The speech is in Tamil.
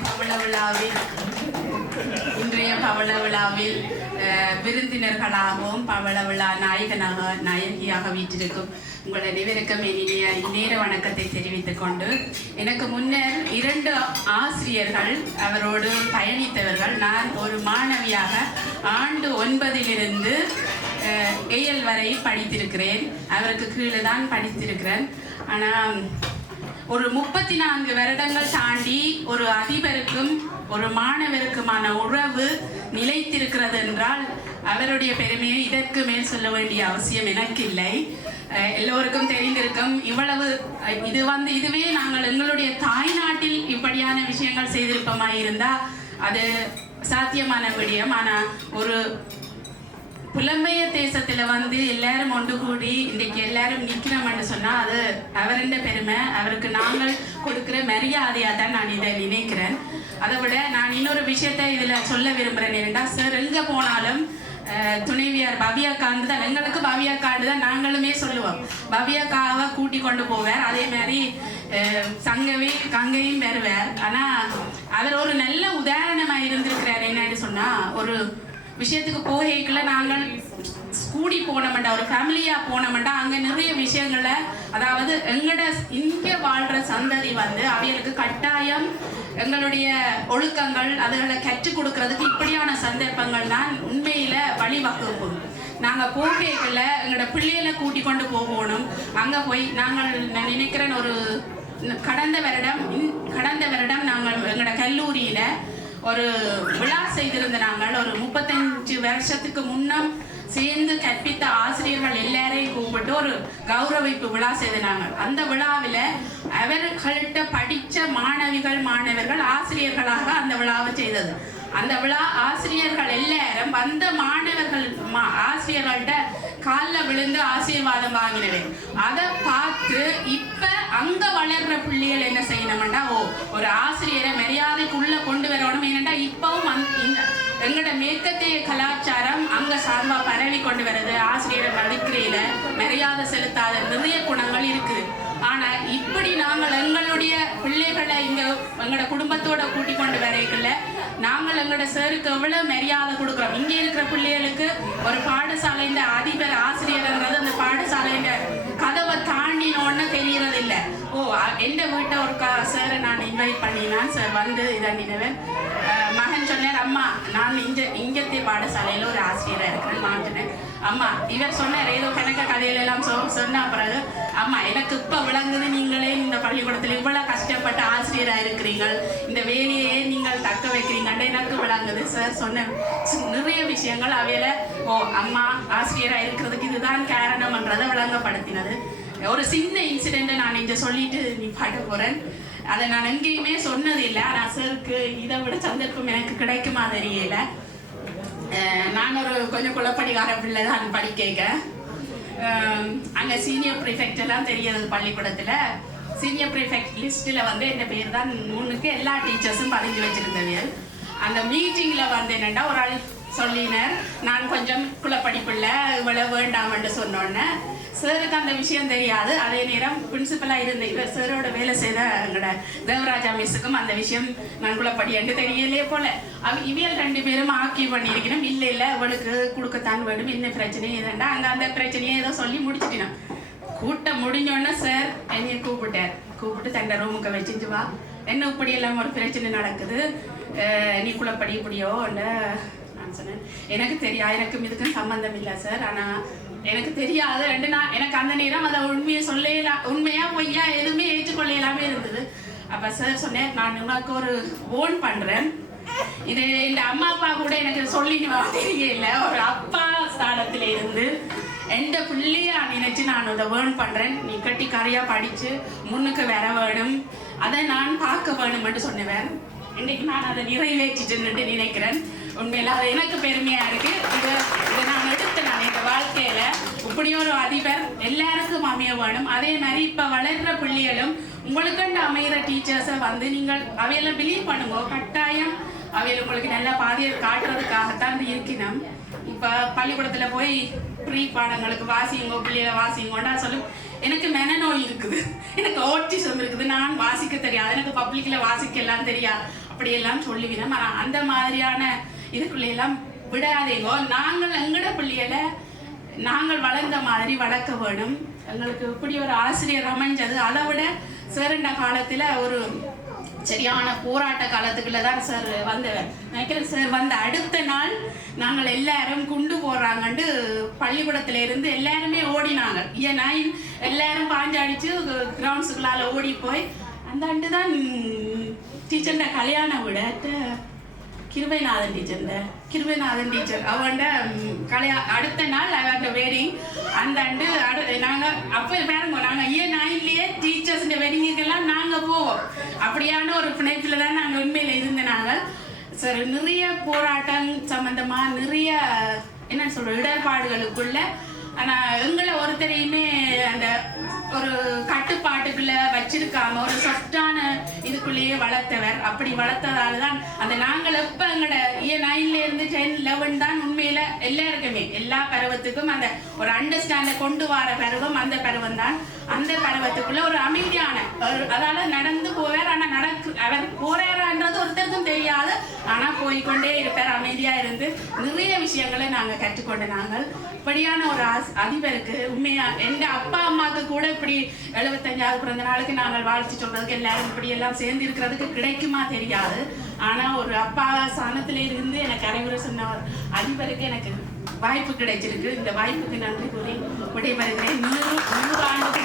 பவள விழாவில் இன்றைய பவள விழாவில் அஹ், விருந்தினர்களாகவும் பவள விழா நாயகனாக நாயகியாக வீற்றிருக்கும் உங்கள் அனைவருக்கும் இனிய நேர வணக்கத்தை தெரிவித்துக் கொண்டு எனக்கு முன்னர் இரண்டு ஆசிரியர்கள் அவரோடு பயணித்தவர்கள் நான் ஒரு மாணவியாக ஆண்டு ஒன்பதிலிருந்து ஏஎல் வரை படித்திருக்கிறேன். அவருக்கு கீழே தான் படித்திருக்கிறேன். ஆனால் ஒரு முப்பத்தி நான்கு வருடங்கள் தாண்டி ஒரு அதிபருக்கும் ஒரு மாணவருக்குமான உறவு நிலைத்திருக்கிறது என்றால் அவருடைய பெருமையை இதற்கு மேல் சொல்ல வேண்டிய அவசியம் எனக்கு இல்லை எல்லோருக்கும் தெரிந்திருக்கும் இவ்வளவு இது வந்து இதுவே நாங்கள் எங்களுடைய தாய்நாட்டில் இப்படியான விஷயங்கள் செய்திருப்பமாயிருந்தா அது சாத்தியமான விடயம். ஆனால் ஒரு புலமைய தேசத்துல வந்து எல்லாரும் ஒன்று கூடி இன்னைக்கு எல்லாரும் நிக்கிறோம்னு சொன்னா அது அவரின் பெருமை. அவருக்கு நாங்கள் கொடுக்கிற மரியாதையா தான் நான் இதை நினைக்கிறேன். அதை விட நான் இன்னொரு விஷயத்தை இதுல சொல்ல விரும்புறேன் என்னடா சார் எங்க போனாலும் துணைவியார் பவ்யா காண்டு தான் எங்களுக்கு பவ்யா காண்டு தான் நாங்களுமே சொல்லுவோம். பவியா காவை கூட்டி கொண்டு போவார். அதே மாதிரி சங்கவி கங்கையும் வருவார். ஆனா அவர் ஒரு நல்ல உதாரணமாக இருந்திருக்கிறார் என்னன்னு சொன்னா ஒரு விஷயத்துக்கு போகைக்குள்ள நாங்கள் கூடி போனமெண்டா ஒரு ஃபேமிலியா போனமெண்டா அங்க நிறைய விஷயங்களை அதாவது எங்கட இங்க வாழ்ற சந்ததி வந்து அவைகளுக்கு கட்டாயம் எங்களுடைய ஒழுக்கங்கள் அதுகளை கற்றுக் கொடுக்கறதுக்கு இப்படியான சந்தர்ப்பங்கள் தான் உண்மையில வழிவகுக்கும். நாங்க போகைக்குள்ள எங்களோட பிள்ளைகளை கூட்டி கொண்டு போகணும். அங்க போய் நாங்கள் நான் நினைக்கிறேன் ஒரு கடந்த வருடம் இன்- கடந்த வருடம் நாங்கள் எங்களோட கல்லூரியில ஒரு விழா செய்திருந்த நாங்கள் ஒரு முப்பத்தஞ்சு வருஷத்துக்கு முன்னம் சேர்ந்து கற்பித்த ஆசிரியர்கள் எல்லாரையும் கூப்பிட்டு ஒரு கௌரவிப்பு விழா செய்தினாங்க அந்த விழாவில் அவர்கள்ட்ட படித்த மாணவிகள் மாணவர்கள் ஆசிரியர்களாக அந்த விழாவை செய்தது. அந்த விழா ஆசிரியர்கள் எல்லாரும் வந்த மாணவர்கள் மா- ஆசிரியர்கள்ட்ட காலில் விழுந்து ஆசீர்வாதம் வாங்கினவே அதை பார்த்து இப்ப அங்க வளர்கிற பிள்ளைகள் என்ன செய்யணும்னா ஓ ஒரு ஆசிரியரை மரிய கொண்டு வரணும் ஏனண்டா இப்பவும் அந்த- இந்த எங்களோட மேற்கத்திய கலாச்சாரம் அங்க சார்பா பரவி கொண்டு வருது. ஆசிரியரை மதிக்கிறையில மரியாதை செலுத்தாத நிறைய குணங்கள் இருக்குது. ஆனா இப்படி நாங்கள் எங்களுடைய பிள்ளைகளை இங்க எங்களோட குடும்பத்தோட கூட்டி கொண்டு வரைக்கல நாங்கள் எங்களோட சாருக்கு எவ்வளவு மரியாதை கொடுக்குறோம். இங்க இருக்கிற பிள்ளைகளுக்கு ஒரு பாடசாலையின் அதிபர் ஆசிரியர்ன்றது அந்த பாடசாலையின் கதவை தாண்டினோன்னு தெரியறதில்ல. ஓ எந்த வீட்டை ஒரு சாரை நான் இன்வைட் பண்ணினான் சார் வந்து இதை நினைவேன். சொன்னார் அம்மா நான் இங்க இங்கத்திய பாடசாலையில ஒரு ஆசிரியரா இருக்கிறேன் மாட்டினேன் அம்மா இவர் சொன்னார் ஏதோ கணக்க கதையில எல்லாம் சொ சொன்ன பிறகு அம்மா எனக்கு இப்ப விளங்குது நீங்களே இந்த பள்ளிக்கூடத்துல இவ்வளவு கஷ்டப்பட்ட ஆசிரியரா இருக்கிறீங்க இந்த வேலையே நீங்கள் தக்க வைக்கிறீங்கன்னு எனக்கு விளங்குது சார் சொன்ன நிறைய விஷயங்கள் அவையில ஓ அம்மா ஆசிரியரா இருக்கிறதுக்கு இதுதான் காரணம்ன்றதை விளங்கப்படுத்தினது. ஒரு சின்ன இன்சிடெண்ட்டை நான் இங்க சொல்லிட்டு நீ பாட்ட போறேன். அதை நான் எங்கேயுமே சொன்னது இல்லை. ஆனால் சருக்கு இதை விட சந்தர்ப்பம் எனக்கு கிடைக்குமா தெரியல. நான் ஒரு கொஞ்சம் குழப்படிகார பிள்ளை தான் படிக்க அங்கே சீனியர் ப்ரிஃபெக்ட் எல்லாம் தெரியாது பள்ளிக்கூடத்தில். சீனியர் ப்ரிஃபெக்ட் லிஸ்ட்டில் வந்து என் பேர் தான் மூணுக்கு எல்லா டீச்சர்ஸும் பதிஞ்சு வச்சிருந்தவியல் அந்த மீட்டிங்கில் வந்து என்னென்னா ஒரு ஆள் சொல்லினர். நான் கொஞ்சம் குலப்படிப்புள்ள இவ்வளவு வேண்டாம்னு சொன்னோன்னே சாருக்கு அந்த விஷயம் தெரியாது. அதே நேரம் பிரின்சிபலாக இருந்த இவர் சரோட வேலை செய்த எங்களோட தேவராஜா மிஸ்ஸுக்கும் அந்த விஷயம் நான் குலப்படி என்று தெரியலே போல. அவ இவியல் ரெண்டு பேரும் ஆக்கி பண்ணியிருக்கணும். இல்லை இல்லை இவளுக்கு கொடுக்கத்தான் வேண்டும் என்ன பிரச்சனை ஏதாண்டா? அங்கே அந்த பிரச்சனையை ஏதோ சொல்லி முடிச்சிட்டினான் கூட்டம் முடிஞ்சோடனே சார் என்னைய கூப்பிட்டார். கூப்பிட்டு தண்டை ரூமுக்கு வச்சுட்டு வா. என்ன இப்படி எல்லாம் ஒரு பிரச்சனை நடக்குது? நீ குலப்படி இப்படியோ? இல்லை. பிரச்சனை எனக்கு தெரியா எனக்கும் இதுக்கும் சம்பந்தம் இல்லை சார் ஆனால் எனக்கு தெரியாது. ரெண்டு நான் எனக்கு அந்த நேரம் அதை உண்மையை சொல்லலாம் உண்மையா பொய்யா எதுவுமே ஏற்றுக்கொள்ளலாமே இருந்தது. அப்போ சார் சொன்னேன் நான் உங்களுக்கு ஒரு ஓன் பண்ணுறேன் இது இந்த அம்மா அப்பா கூட எனக்கு சொல்லிட்டு தெரியல. ஒரு அப்பா ஸ்தானத்துல இருந்து எந்த பிள்ளைய நினைச்சு நான் அதை வேர்ன் பண்றேன்? நீ கட்டிக்காரியா படிச்சு முன்னுக்கு வர வேணும். அதை நான் பார்க்க வேணும்னு சொன்னவன் இன்னைக்கு நான் அதை நிறைவேற்றிட்டு நினைக்கிறேன். உண்மையில அது எனக்கு பெருமையா இருக்கு. இது இதை நான் எடுத்து நான் எங்க வாழ்க்கையில இப்படி ஒரு அதிபர் எல்லாருக்கும் அமைய வேணும் அதே மாதிரி இப்ப வளர்ற பிள்ளைகளும் உங்களுக்குண்டு அமைகிற டீச்சர்ஸை வந்து நீங்கள் அவையில பிலீவ் பண்ணுங்க. கட்டாயம் அவையில் உங்களுக்கு நல்ல பாதையை காட்டுறதுக்காகத்தான் இருக்கணும் இப்ப பள்ளிக்கூடத்துல போய் ப்ரீ பாடங்களுக்கு வாசிங்கோ பிள்ளைகளை வாசிங்கோண்டா சொல்லும். எனக்கு மனநோய் இருக்குது. எனக்கு ஓட்டிசம் இருக்குது. நான் வாசிக்க தெரியாது. எனக்கு பப்ளிக்ல வாசிக்கலாம் தெரியாது. அப்படியெல்லாம் சொல்லுவினோம் ஆனால் அந்த மாதிரியான இதுக்குள்ள எல்லாம் விடாதீங்கோ. நாங்கள் எங்கட பிள்ளைகளை நாங்கள் வளர்ந்த மாதிரி வளர்க்க வேணும் எங்களுக்கு இப்படி ஒரு ஆசிரியர் அமைஞ்சது. அதை விட சிறந்த காலத்தில் ஒரு சரியான போராட்ட காலத்துக்குள்ள தான் சார் வந்தவர். நினைக்கிறேன் சார் வந்த அடுத்த நாள் நாங்கள் எல்லாரும் குண்டு போடுறாங்கன்ட்டு பள்ளிக்கூடத்துல இருந்து எல்லாருமே ஓடினாங்க. ஏன்னா எல்லாரும் பாஞ்சாடிச்சு கிரவுண்ட்ஸுக்குள்ளால ஓடி போய் அந்த ஆண்டு தான் டீச்சர்ட கல்யாண விட கிருபைநாதன் டீச்சர் கிருபைநாதன் டீச்சர் அவன்ட கல்யா அடுத்த நாள் அவன் வெட்டிங் அந்த ஆண்டு அடு நாங்கள் அப்போ பாருங்க நாங்கள் ஏன் நைன்லேயே டீச்சர்ஸ்ட வெட்டிங்குக்கெல்லாம் நாங்கள் போவோம். அப்படியான ஒரு பிணைப்பில் தான் நாங்கள் உண்மையில் இருந்த நாங்கள் சரி நிறைய போராட்டம் சம்மந்தமாக நிறைய என்ன சொல்ற இடர்பாடுகளுக்குள்ள ஆனால் எங்களை ஒருத்தரையுமே அந்த ஒரு கட்டுப்பாட்டுக்குள்ள வச்சிருக்காம ஒரு சொட்டான வீட்டுக்குள்ளேயே வளர்த்தவர். அப்படி வளர்த்ததால தான் அந்த நாங்கள் எப்போ எங்களோட நைன்ல இருந்து டென் லெவன் தான் உண்மையில எல்லாருக்குமே எல்லா பருவத்துக்கும் அந்த ஒரு அண்டர்ஸ்டாண்ட கொண்டு வர பருவம் அந்த பருவம் தான் அந்த பருவத்துக்குள்ள ஒரு அமைதியான ஒரு அதால நடந்து போவார் ஆனா நடக்கு அவர் போறாரான்றது ஒருத்தருக்கும் தெரியாது. ஆனா போய்க்கொண்டே இருப்பார் அமைதியா இருந்து நிறைய விஷயங்களை நாங்க கற்றுக்கொண்ட நாங்கள். இப்படியான ஒரு அதிபருக்கு உண்மையா எங்க அப்பா அம்மாவுக்கு கூட இப்படி எழுபத்தஞ்சாவது பிறந்த நாளுக்கு நாங்கள் வாழ்த்து சொல்றதுக்கு எல்லாரும் இப்படி எல்லாம் சேர்ந்து இருக்கிறதுக்கு கிடைக்குமா தெரியாது. ஆனா ஒரு அப்பா சனத்துல இருந்து எனக்கு அறிவுரை சொன்னவர் அதிபருக்கு எனக்கு வாய்ப்பு கிடைச்சிருக்கு. இந்த வாய்ப்புக்கு நன்றி கூறி விடைபெறுகிறேன். நூறு நூறு ஆண்டுக்கு